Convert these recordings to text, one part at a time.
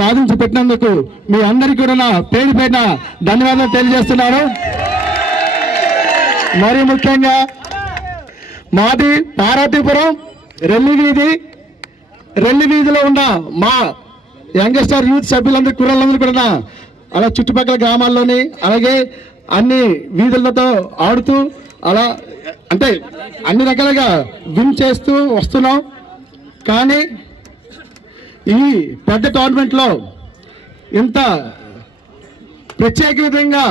సాధించి పెట్టినందుకు మీ అందరికీ కూడా నా పేరు పైన ధన్యవాదాలు తెలియజేస్తున్నాను. మరి ముఖ్యంగా మాది పార్వతీపురం రెల్లి వీధిలో ఉన్న మా యంగ్స్టర్ యూత్ సభ్యులందరూ కుర్రలందరూ కూడా అలా చుట్టుపక్కల గ్రామాల్లోని అలాగే అన్ని వీధులతో ఆడుతూ అలా అంటే అన్ని రకాలుగా విన్ చేస్తూ వస్తున్నాం. కానీ ఈ పెద్ద టోర్నమెంట్లో ఇంత ప్రత్యేక విధంగా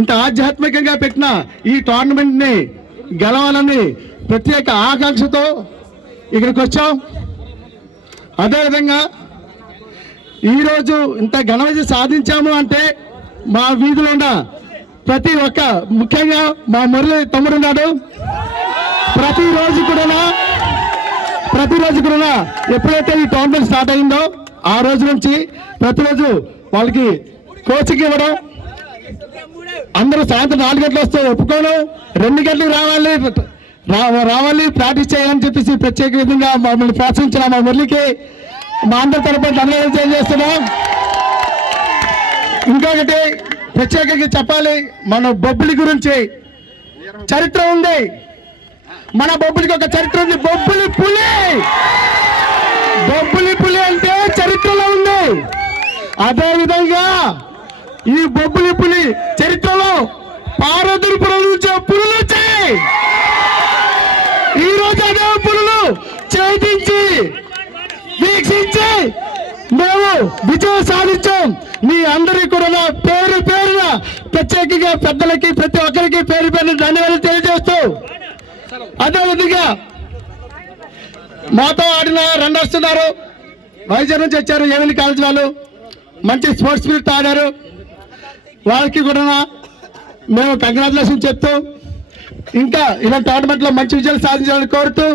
ఇంత ఆధ్యాత్మికంగా పెట్టిన ఈ టోర్నమెంట్ని గెలవాలని ప్రత్యేక ఆకాంక్షతో ఇక్కడికి వచ్చాం. అదేవిధంగా ఈరోజు ఇంత ఘన విజయం సాధించాము అంటే మా వీధిలో ఉన్న ప్రతి ఒక్క ముఖ్యంగా మా మురళి తమ్ముడు ఉన్నాడు. ప్రతిరోజు కూడా ఎప్పుడైతే ఈ టోర్నమెంట్ స్టార్ట్ అయిందో ఆ రోజు నుంచి ప్రతిరోజు వాళ్ళకి కోచింగ్ ఇవ్వడం, అందరూ సాయంత్రం 4 గంటలు వస్తే ఒప్పుకోవడం, 2 గంటలకు రావాలి ప్రాక్టీస్ చేయాలని చెప్పేసి ప్రత్యేక విధంగా మమ్మల్ని ప్రోత్సహించిన మా మురళికి మా అందరి తరపున ధన్యవాదాలు తెలియజేస్తున్నాం. ఇంకొకటి ప్రత్యేకంగా చెప్పాలి, మన బొబ్బిలి గురించి చరిత్ర ఉంది. మన బొబ్బిలికి ఒక చరిత్ర ఉంది. బొబ్బిలి పులి అంటే చరిత్రలో ఉంది. అదేవిధంగా ఈ బొబ్బిలి పులి చరిత్రలో పార్వతీపురం నుంచి పులులు వచ్చాయి. ఈరోజు అదే పులులు ఛేదించి వీక్షించి మేము విజయం సాధించాం. మీ అందరికీ కూడా పేరున ప్రత్యేకంగా పెద్దలకి ప్రతి ఒక్కరికి పేరు ధన్యవాదాలు తెలియజేస్తూ, అదేవిధంగా మాతో ఆడిన రన్నర్స్ ఉన్నారు, వైజాగ్ నుంచి వచ్చారు, ఏవిలి కాలేజ్ వాళ్ళు మంచి స్పోర్ట్స్ స్పిరిట్ ఆడారు. వాళ్ళకి కూడా మేము కంగ్రాచులేషన్ చెప్తూ ఇంకా ఇలా టోర్నమెంట్లో మంచి విజయాలు సాధించాలని కోరుతూ,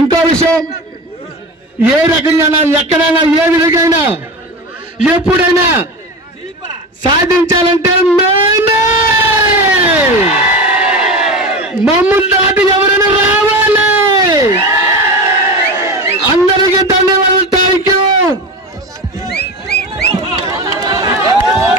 ఇంకో విషయం, ఏ రకంగా ఎక్కడైనా ఏ విధంగా ఎప్పుడైనా సాధించాలంటే